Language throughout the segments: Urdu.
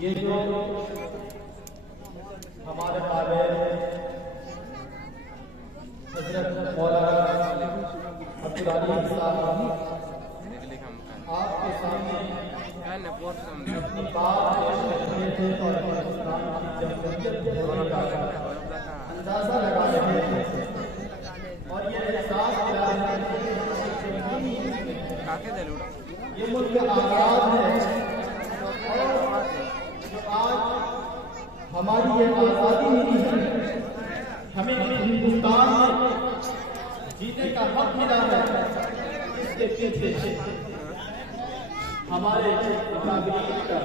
یہ جو ہمارے والے حضرت مولانا عبدالعلی صاحب آپ کے سامنے اپنی بات رکھنے تھے اور اسلام کی جمہوریت ہونے کا اندازہ لگا رہے تھے اور یہ احساس کیا ہے یہ ملک آزاد ہے اور آج ہماری یہ آزادی ملی ہے، ہمیں ہندوستان میں جینے کا حق ملا ہے، اس کے پیچھے ہمارے اکابرین کا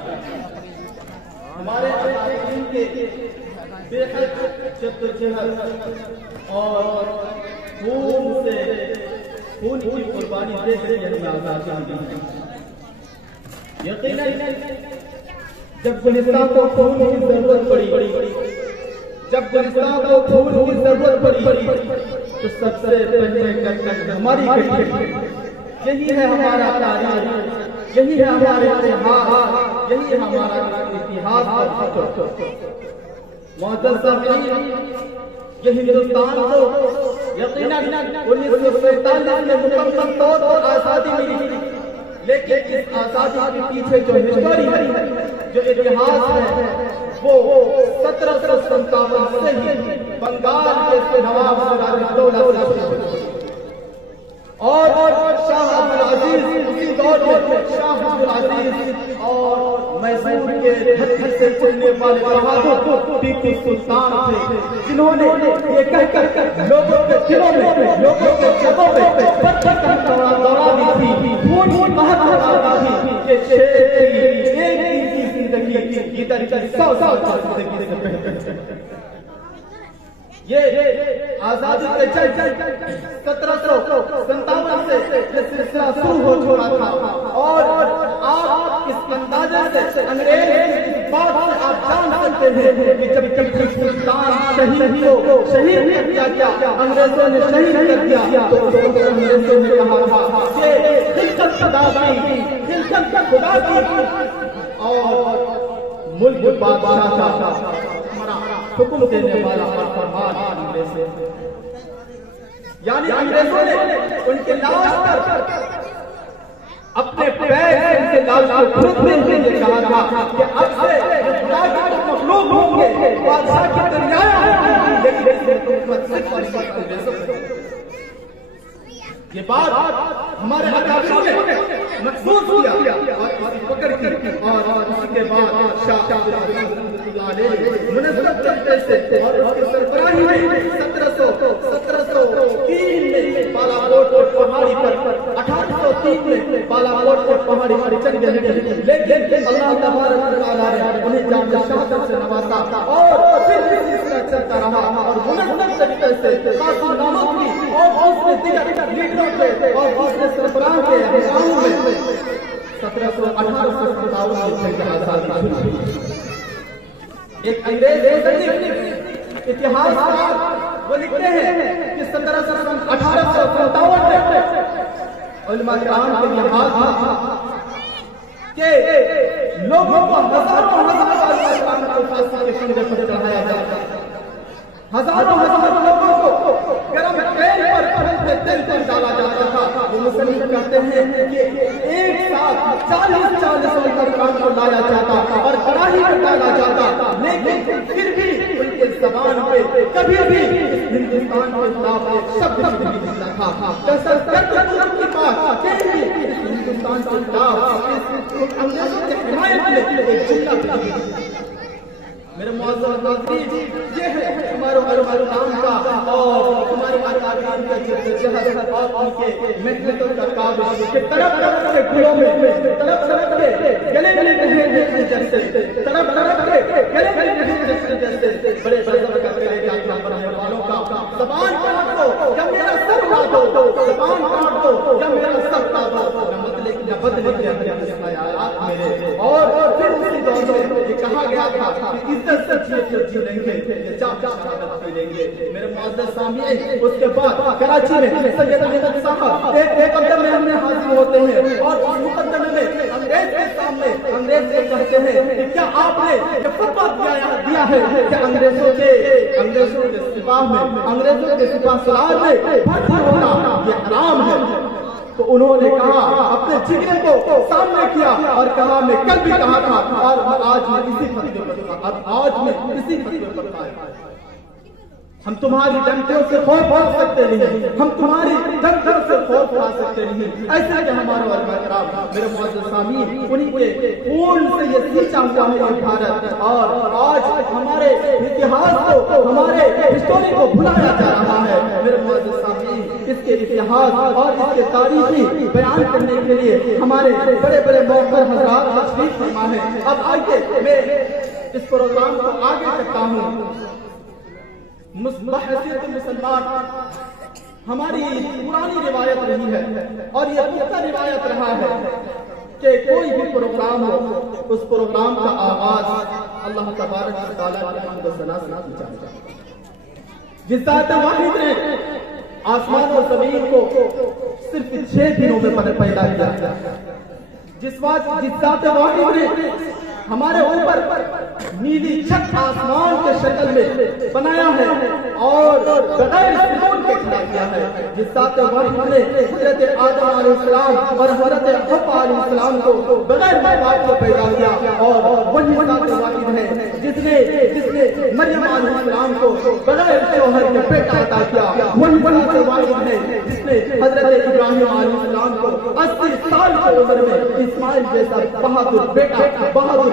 ہمارے اکابرین کے بے حد جدوجہد اور خون کی قربانی دے کر ہمیں آزادی ملی ہے۔ یقیناً جب گلستان کو خون کی ضرورت پڑی، جب گلستان کو خون کی ضرورت پڑی تو سب سے پہلے ہماری یہی ہے ہمارا تاریخ، یہی ہے ہمارے اتحاد، یہی ہے ہمارا اتحاد۔ معزز سامعین، یہ ہندوستان کو یقیناً 1947 میں مکمل طور پر آزادی ملی، لیکن اس آزادی کے پیچھے جو ہسٹوری ہے، جو اتحاد ہے، وہ 1757 سے ہی بنگال کے نواب سراج الدولہ سے اور شاہ عبدالعزیز اسی دور میں شاہ عبدالعزیز اور میسور کے دھرتی سے چلنے والے بہادر ٹیپو سلطان تھے، جنہوں نے یہ کہہ کر لوگوں کے دلوں میں، لوگوں کے جگہوں میں پتھر کا دورہ دی تھی، خون کی بہت دورہ دی تھی کہ شیر کی ایک دن کی زندگی ادھر 100 سال زندگی سے بہتر۔ یہ آزادی کے جنگ 1757 سے یہ سلسلہ شروع ہو چکا تھا اور آپ اس اندازے سے انگریز کی بات سے آپ جان سکتے ہیں کہ جب ٹیپو سلطان شہید کر دیا گیا، انگریزوں نے شہید کر دیا تو انگریزوں نے کہا تھا کہ خلقت خدا کی، خلقت خدا کی اور ملک بادشاہ کا حکم دینے والا فرمان انگریز ہے۔ یعنی انگریزوں نے ان کے لاش پر اپنے پیر سے ان کے لاش کو کھودنے کے لیے کہا تھا کہ اب سے خدا کے مخلوق ہوں گے، بادشاہ کی دریائیں ہوں گی، لیکن یہ بات ہمارے اکابرین نے محسوس کیا اور اسی پکڑ کی اور اس کے بعد شاہ منظم طریقے سے اور اس کی سربراہی میں 1703 میں بالاکوٹ پہاڑی پر 1803 میں بالاکوٹ پہاڑی پر چل گئے، لیکن اللہ تبارک و تعالیٰ نے انہیں جان شہادت سے نوازا اور پھر سلسلہ چلتا رہا اور منظم طریقے سے قاسم ناموری اور اس کے دیگر لیڈروں پہ اور دوسرے سربراہ کے احترام میں 1857 میں آزادی ہوئی۔ ایک انگریز اتحاد کار وہ لکھتے ہیں کہ 1857 میں علماء کرام کے یہ حال تھا کہ لوگوں کو ہزاروں علماء کرام کو پھانسی کے کنگرے پر چڑھایا جاتا، ہزاروں لوگوں کو گرم تیل پر پھنسے تیل پر ڈالا جاتا تھا۔ وہ مصنف کہتے ہیں کہ ایک ساتھ 40 علماء کو لایا جاتا اور کڑاہی پر ڈالا جاتا، لیکن پھر بھی ان کے زبان پہ کبھی بھی ہندوستان کے خلاف ایک شبد نہیں نکلا تھا۔ جیسا کی بات ہندوستان کے خلاف انگریزوں کے حمایت میں ایک جملہ بھی۔ میرے معزز یہ ہے ہمارے نام کا اور ہمارے اکابرین کا جدوجہد اور ان کے محنتوں کا کاوش کہ طرف کے گلوں میں طرف کے گلے ملے رہے جیسے طرف کے گلے ملے رہے جیسے بڑے بزرگ کا میرے جاتا بڑھنے والوں کا زبان کاٹ دو یا میرا سر اڑا دو زبان کاٹ دو یا میرا سر اڑا دو نہ بدلے آیات میرے اور پھر اسی دور میں یہ کہا گیا تھا کہ عزت سے جی لیں گے یہ چاپ جی لیں گے میرے معزز سامعین اس کے بعد کراچی میں سید احمد صاحب ایک مقدمے میں ہم نے حاضر ہوتے ہیں اور اس مقدمے میں انگریز کے سامنے انگریز سے کہتے ہیں کہ کیا آپ نے یہ فتویٰ دیا ہے کہ انگریزوں کے سپاہ میں انگریزوں کے سپاہ سالار میں بھرتی ہونا یہ حرام ہے تو انہوں نے کہا اپنے جگرے کو سامنے کیا اور کہا میں کل بھی کہا تھا اور آج میں اسی فتوے پر تھا ہم تمہاری ڈنڈیوں سے خوف کھا سکتے نہیں ہم تمہاری ڈنڈیوں سے خوف کھا سکتے نہیں ایسے کہ ہمارے علماء کرام میرے معزز سامعین انہی کے خون سے یہ سینچا ہوا ہے یہ بھارت اور آج ہمارے اتہاس کو ہمارے ہسٹوری کو بھلایا جا رہا ہے میرے معزز سامعین اس کے اتہاس اور اس کے تاریخی بیان کرنے کے لیے ہمارے بڑے بڑے موقر حضرات تشریف فرما ہے اب آئیے میں اس پروگرام کو آگے کرتا ہوں بحیثیت مسلمان ہماری پرانی روایت رہی ہے اور یہ پختہ روایت رہا ہے کہ کوئی بھی پروگرام ہو اس پروگرام کا آغاز اللہ تبارک و تعالیٰ کی حمد و ثنا سے کیا جاتا ہے جس ذات واحد نے آسمان و زمین کو صرف 6 دنوں میں پیدا کیا جس ذات واحد نے ہمارے اوپر نیلی چھت آسمان کے شکل میں بنایا ہے اور بغیر ستون کے کھڑا کیا ہے جس ذات واحد نے حضرت آدم علیہ السلام اور حضرت حوا علیہ السلام کو بغیر ماں باپ کو پیدا کیا اور وہی ذات واحد ہے جس نے مریم علیہ السلام کو بغیر شوہر کے بیٹا عطا کیا وہی ذات واحد ہے جس نے حضرت ابراہیم علیہ السلام کو 80 سال کی عمر میں اسماعیل جیسا بہادر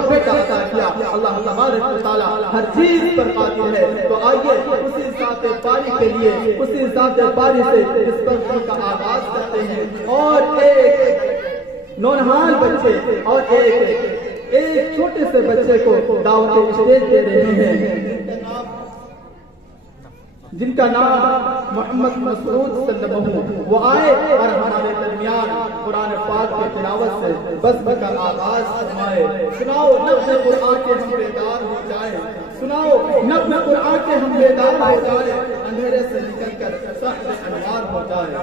بیٹا عطا کیا اللہ تبارک و تعالی ہر چیز پر قادر ہے تو آئیے اسی ذات باری کے لیے اسی ذات باری سے اس پروگرام کا آغاز کرتے ہیں اور ایک نونہال بچے اور ایک چھوٹے سے بچے کو دعوت اسٹیج دے رہے ہیں جن کا نام محمد مسعود صلی اللہ علیہ وسلم وہ آئے اور ہمارے درمیان قرآن پاک کی تلاوت سے بس کا آغاز فرمائے سناؤ نغمے قرآن کے ہم بیدار ہو جائیں سناؤ نغمے قرآن کے ہم بیدار ہو جائیں اندھیرے سے نکل کر سخت انوار ہو جائے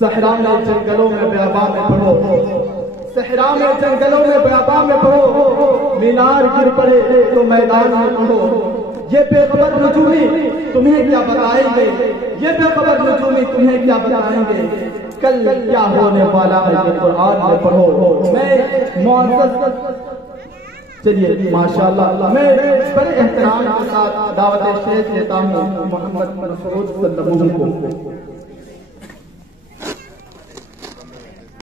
صحرا میں جنگلوں میں بیاباں میں پڑھو صحرا میں جنگلوں میں بیاباں میں پڑھو مینار گر پڑے تو میدان میں پڑھو یہ بے خبر نجومی تمہیں کیا بتائیں گے یہ بے خبر نجومی تمہیں کیا بتائیں گے کل کیا ہونے والا ہے یہ قرآن میں پڑھو میں معزز چلیے ماشاءاللہ میں بڑے احترام کے ساتھ دعوت اسٹیج دیتا ہوں محمد مسعود صلی اللہ علیہ وسلم کو